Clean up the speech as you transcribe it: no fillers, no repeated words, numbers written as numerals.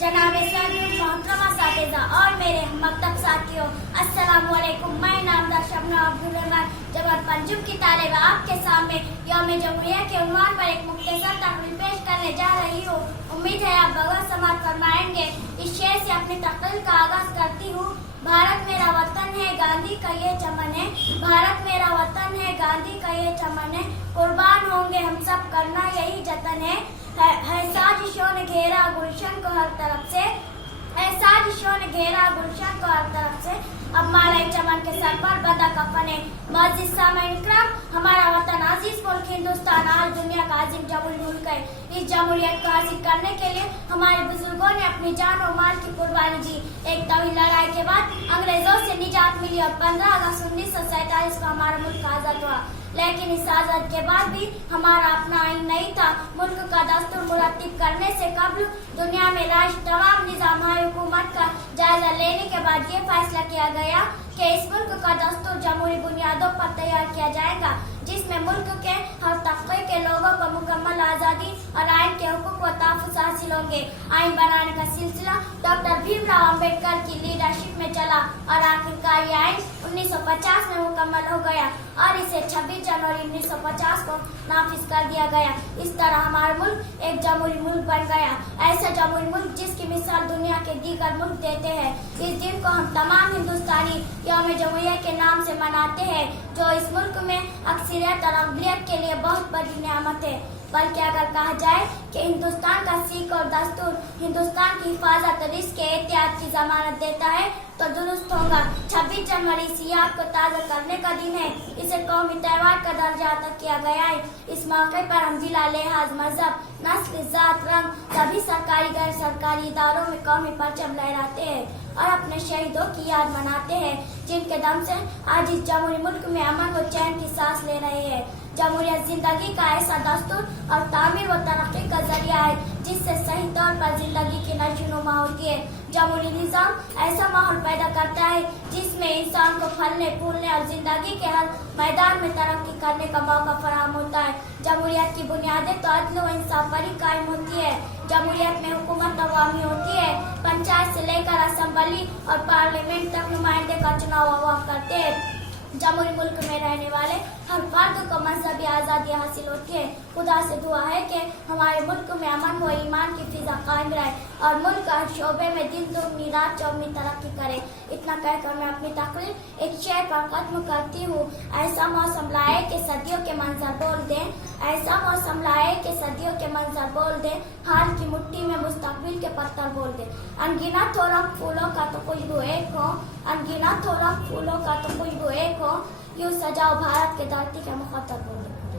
जनाब सदर मोहतरमा साथिजा और मेरे मकतब साथियों, अस्सलामु अलैकुम। मैं नामदार शबनम अब्दुल रहमान जबल पंजुब की तालिब आपके सामने यौम जमहूरिया के उन्वान पर एक मुख्तसर तकरीर पेश करने जा रही हूँ। उम्मीद है आप बगैर समात फरमाएंगे। इस शेर से अपनी तकरीर का आगाज करती हूँ। भारत मेरा वतन है, गांधी का ये चमन है। भारत मेरा वतन है, गांधी का ये चमन है। कुर्बान होंगे हम सब, करना यही जतन है साजिशों ने घेरा गुलशन को हर तरफ से, साजिशों ने घेरा गुलशन को हर तरफ से। अब माला चमन के सर पर बंदा कफन है। मुअज़्ज़िज़ सामीईन इकराम, हमारा वतन अजीज मुल्क हिंदुस्तान आज दुनिया का अजीम जमहूरी मुल्क है। इस जमहूरियत को हासिल करने के लिए हमारे बुजुर्गों ने अपनी जान और माल की कुर्बानी दी। एक तवील लड़ाई के बाद अंग्रेजों से निजात मिली और 15 अगस्त 1947 को हमारा मुल्क आजाद हुआ। लेकिन इस आजाद के बाद भी हमारा अपना आइन नहीं था। मुल्क का दस्तूर मुरत्तिब करने से कबल दुनिया में राज तमाम निजाम हुकूमत का जायजा लेने के बाद ये फैसला किया गया कि इस मुल्क का दस्तूर जमहूरी बुनियादों पर तैयार किया जाएगा, जिसमें मुल्क के हर तबके के लोगों को मुकम्मल आज़ादी और आइन के हुकूक व तहफ़्फ़ुज़ हासिल होंगे। आइन बनाने का सिलसिला डॉक्टर भीमराव अम्बेडकर की लीडरशिप में चला और आखिरकार ये आइन 1950 में मुकम्मल हो गया और इसे 26 जनवरी 1950 को नाफिज कर दिया गया। इस तरह हमारा मुल्क एक जमहूरी मुल्क बन गया, ऐसा जमहूरी मुल्क जिसकी मिसाल दुनिया के दीगर मुल्क देते हैं। इस दिन को हम तमाम हिंदुस्तानी यौम जमहूरिया के नाम से मनाते हैं, जो इस मुल्क में अक्सरियत और अक़लियत के लिए बहुत बड़ी नेमत है। बल्कि अगर कहा जाए कि हिंदुस्तान का सीख और दस्तूर हिंदुस्तान की हिफाजत और इसके एहतियात की जमानत देता है तो दुरुस्त होगा। 26 जनवरी इस याद को ताज़ा करने का दिन है। इसे कौमी त्योहार का दर्जा अता किया गया है। इस मौके पर हम जिला लिहाज मजहब नस्ल जात रंग सभी सरकारी गैर सरकारी इदारों में कौमी परचम लहराते हैं और अपने शहीदों की याद मनाते हैं, जिनके दम से आज इस जमहूरी मुल्क में अमन व चैन की सांस ले रहे हैं। जमहूरियत जिंदगी का ऐसा दस्तूर और तामीर व तरक्की का जरिया है जिससे सही तौर पर जिंदगी की नशोनुमा होती है। जमहूरी निज़ाम ऐसा माहौल पैदा करता है जिसमें इंसान को फलने फूलने और जिंदगी के हर मैदान में तरक्की करने का मौका फराहम होता है। जमहूरियत की बुनियादें तो अदल व इंसाफ पर ही कायम होती है। जमहूरियत में हुकूमत अवामी होती है। पंचायत से लेकर असम्बली और पार्लियामेंट तक नुमाइंदे का चुनाव हुआ करते हैं। जमहूरी मुल्क में रहने वाले हर फर्द को मजहबी आज़ादी हासिल होती है। खुदा से दुआ है कि हमारे मुल्क में अमन व ईमान की फिजा कायम रहे और मुल्क हर शोबे में दिन दुगनी रात चौगनी तरक्की करे। इतना कहकर मैं अपनी तकरीर एक शेर पर खत्म करती हूँ। ऐसा मौसम लाए कि सदियों के मंजर बोल दें, ऐसा मौसम लाए कि सदियों के मंजर बोल दें, हाल की मुट्ठी में मुस्तकबिल के पत्थर बोल दें। अनगिनत हो रंग फूलों का तो खुशबू एक हो, अनगिनत हो रंग फूलों का तो खुशबू एक हो, यूं सजाओ भारत के धरती के मुखत्तर बोल दो।